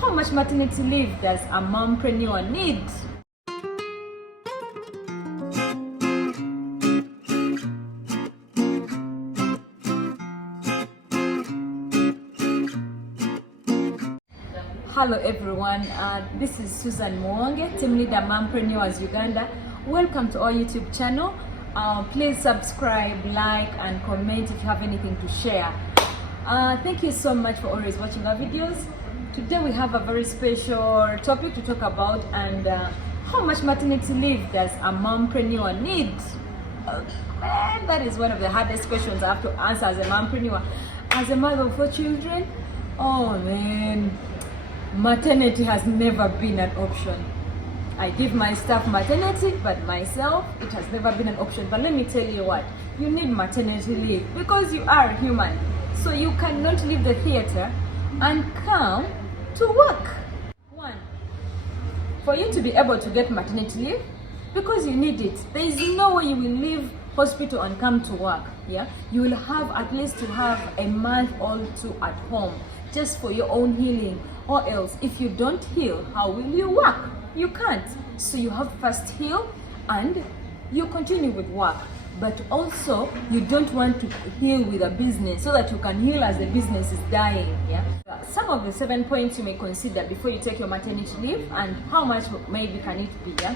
How much maternity leave does a mompreneur need? Hello everyone, this is Muwonge, team leader Mumpreneurs Uganda. Welcome to our YouTube channel. Please subscribe, like and comment if you have anything to share. Thank you so much for always watching our videos. Today we have a very special topic to talk about, and how much maternity leave does a mompreneur need? Man, that is one of the hardest questions I have to answer as a mompreneur. As a mother of 4 children, oh man, maternity has never been an option. I give my staff maternity, but myself, it has never been an option. But let me tell you what, you need maternity leave because you are human. So you cannot leave the theater and come to work. One, for you to be able to get maternity leave, because you need it, there is no way you will leave hospital and come to work. Yeah, you will have at least to have a month or 2 at home just for your own healing, or else if you don't heal, how will you work? You can't. So you have to first heal and you continue with work. But also you don't want to heal with a business so that you can heal as the business is dying. Yeah, some of the 7 points you may consider before you take your maternity leave, and how much maybe can it be. Yeah,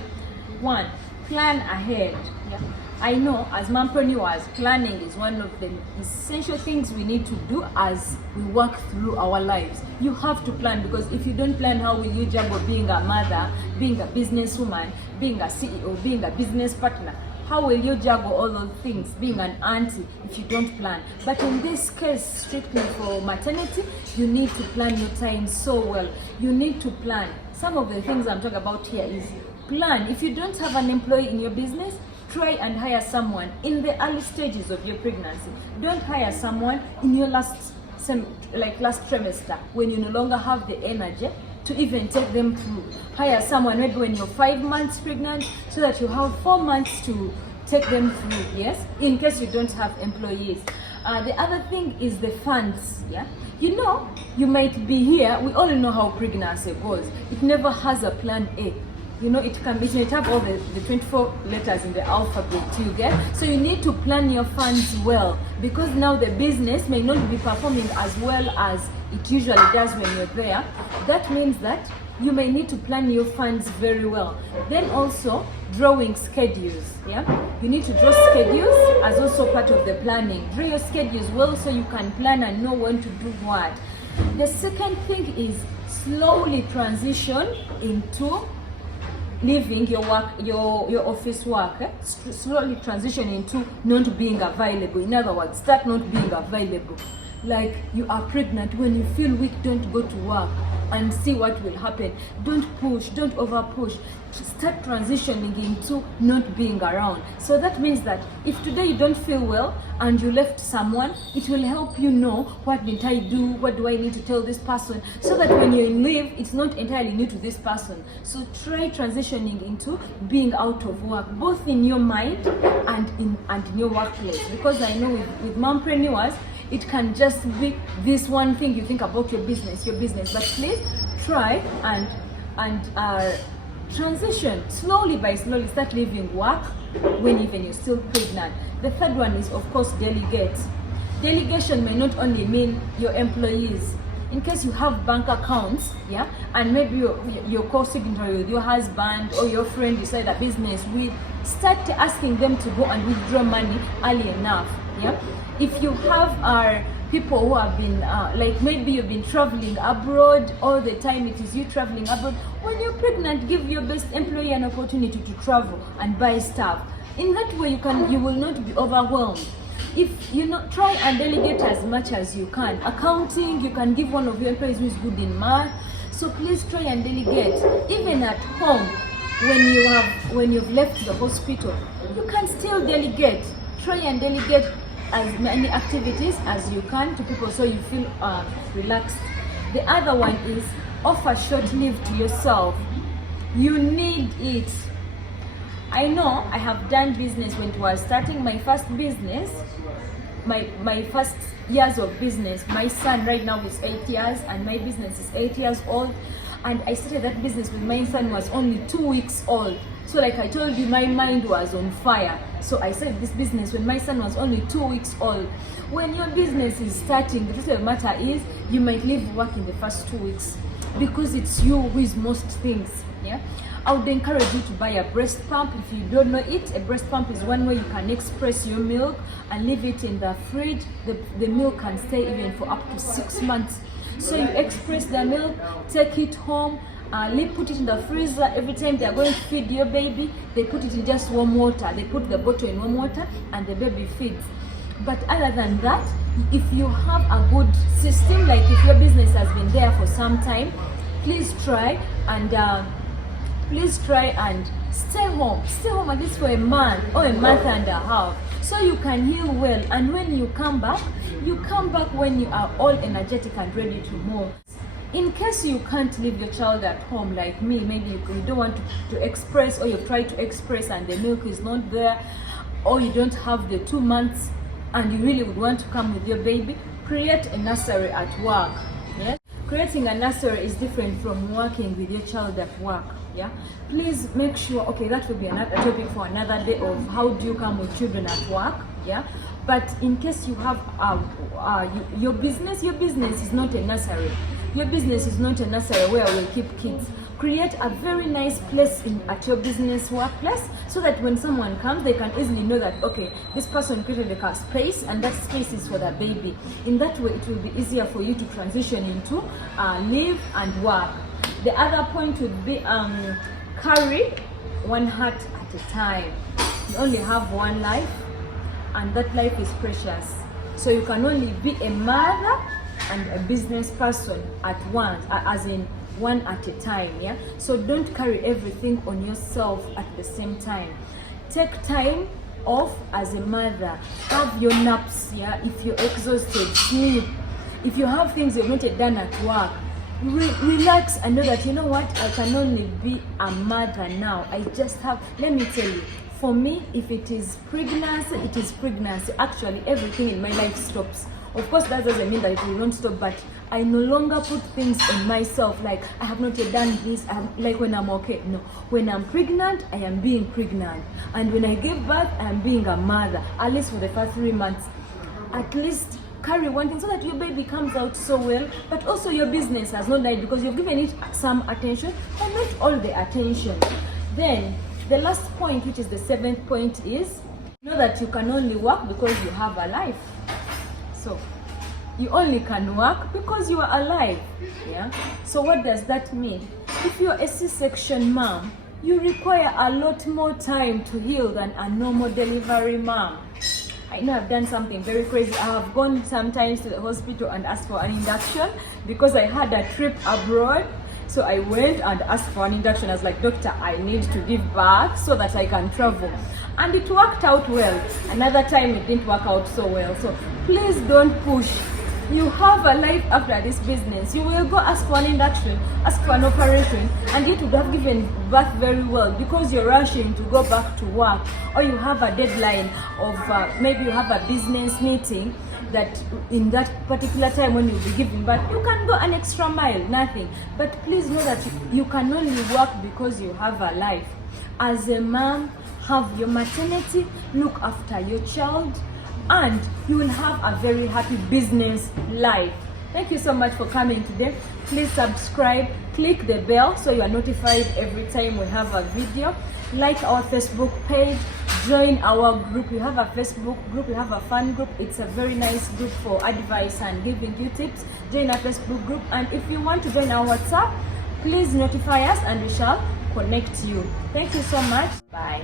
1, plan ahead. Yeah, I know as mompreneurs, planning is one of the essential things we need to do as we work through our lives. You have to plan, because if you don't plan, how will you juggle being a mother, being a businesswoman, being a CEO, being a business partner? How will you juggle all those things, being an auntie, if you don't plan? But in this case, strictly for maternity, you need to plan your time so well. You need to plan. Some of the things I'm talking about here is plan. If you don't have an employee in your business, try and hire someone in the early stages of your pregnancy. Don't hire someone in your last trimester, when you no longer have the energy to even take them through. Hire someone maybe when you're 5 months pregnant, so that you have 4 months to take them through, yes, in case you don't have employees. The other thing is the funds. Yeah, you know, you might be here, we all know how pregnancy goes. It never has a plan A. You know, it might have all the 24 letters in the alphabet, you get? So you need to plan your funds well, because now the business may not be performing as well as it usually does when you're there. That means that you may need to plan your funds very well. Then also drawing schedules. Yeah, you need to draw schedules as also part of the planning. Draw your schedules well so you can plan and know when to do what. The second thing is slowly transition into leaving your work, your office work. Slowly transition into not being available. In other words, start not being available. Like, you are pregnant, when you feel weak, don't go to work and see what will happen. Don't push, don't over push. Start transitioning into not being around. So that means that if today you don't feel well and you left someone, it will help you know, what did I do, what do I need to tell this person, so that when you leave, it's not entirely new to this person. So try transitioning into being out of work, both in your mind and in your workplace. Because I know with mompreneurs, it can just be this one thing you think about your business. But please try and transition slowly by slowly. Start leaving work when even you're still pregnant. The third one is, of course, delegate. Delegation may not only mean your employees. In case you have bank accounts, yeah, and maybe you're co-signatory with your husband or your friend you start a business with, start asking them to go and withdraw money early enough. Yeah, if you have people who have been like, maybe you've been traveling abroad all the time, it is you traveling abroad. When you're pregnant, give your best employee an opportunity to travel and buy stuff. In that way, you will not be overwhelmed. If you try and delegate as much as you can. Accounting, you can give one of your employees who is good in math. So please try and delegate. Even at home, when you've left the hospital, you can still delegate. Try and delegate as many activities as you can to people, so you feel relaxed. The other one is offer short leave to yourself. You need it. I know I have done business when I was starting my first business. my first years of business. My son right now is 8 years and my business is 8 years old, and I started that business when my son was only 2 weeks old. So like I told you, my mind was on fire. So I started this business when my son was only 2 weeks old. When your business is starting, the truth of the matter is you might leave work in the first 2 weeks because it's you who is most things. Yeah, I would encourage you to buy a breast pump. If you don't know it, a breast pump is one way you can express your milk and leave it in the fridge. The milk can stay even for up to 6 months. So you express the milk, take it home, put it in the freezer. Every time they are going to feed your baby, they put it in just warm water. They put the bottle in warm water and the baby feeds. But other than that, if you have a good system, like if your business has been there for some time, please try and stay home. Stay home at least for a month or a month and a half, so you can heal well. And when you come back when you are all energetic and ready to move. In case you can't leave your child at home like me, maybe you don't want to express, or you've tried to express and the milk is not there, or you don't have the 2 months and you really would want to come with your baby, create a nursery at work. Yes? Creating a nursery is different from working with your child at work. Yeah, please make sure, okay, that will be another topic for another day, of how do you come with children at work. Yeah, but in case you have your business is not a nursery. Your business is not a nursery where we'll keep kids. Create a very nice place at your business workplace, so that when someone comes, they can easily know that, okay, this person created a space and that space is for the baby. In that way, it will be easier for you to transition into live and work. The other point would be carry one heart at a time. You only have one life, and that life is precious. So you can only be a mother and a business person at once, as in one at a time. Yeah, so don't carry everything on yourself at the same time. Take time off as a mother. Have your naps. Yeah, if you're exhausted, sleep. If you have things you've not yet done at work, relax and know that, you know what, I can only be a mother now. I just have, let me tell you, for me, if it is pregnancy, it is pregnancy. Actually, everything in my life stops. Of course, that doesn't mean that it will not stop, but I no longer put things on myself, like I have not yet done this, like when I'm okay. No, when I'm pregnant, I am being pregnant. And when I give birth, I am being a mother, at least for the first 3 months. At least carry one thing so that your baby comes out so well, but also your business has not died because you've given it some attention, but not all the attention. Then the last point, which is the 7th point, is know that you can only work because you have a life. So you only can work because you are alive. Yeah. So what does that mean? If you're a C-section mom, you require a lot more time to heal than a normal delivery mom. I know I've done something very crazy. I have gone sometimes to the hospital and asked for an induction because I had a trip abroad. So I went and asked for an induction. I was like, doctor, I need to give birth so that I can travel. And it worked out well. Another time it didn't work out so well. So please don't push. You have a life after this business. You will go ask for an induction, ask for an operation, and you would have given birth very well because you're rushing to go back to work, or you have a deadline of maybe you have a business meeting that in that particular time when you'll be giving birth, you can go an extra mile, nothing. But please know that you can only work because you have a life. As a mom, have your maternity, look after your child, and you will have a very happy business life. Thank you so much for coming today. Please subscribe, click the bell so you are notified every time we have a video. Like our Facebook page, join our group. We have a Facebook group, we have a fan group. It's a very nice group for advice and giving you tips. Join our Facebook group, and if you want to join our WhatsApp, please notify us and we shall connect you. Thank you so much. Bye.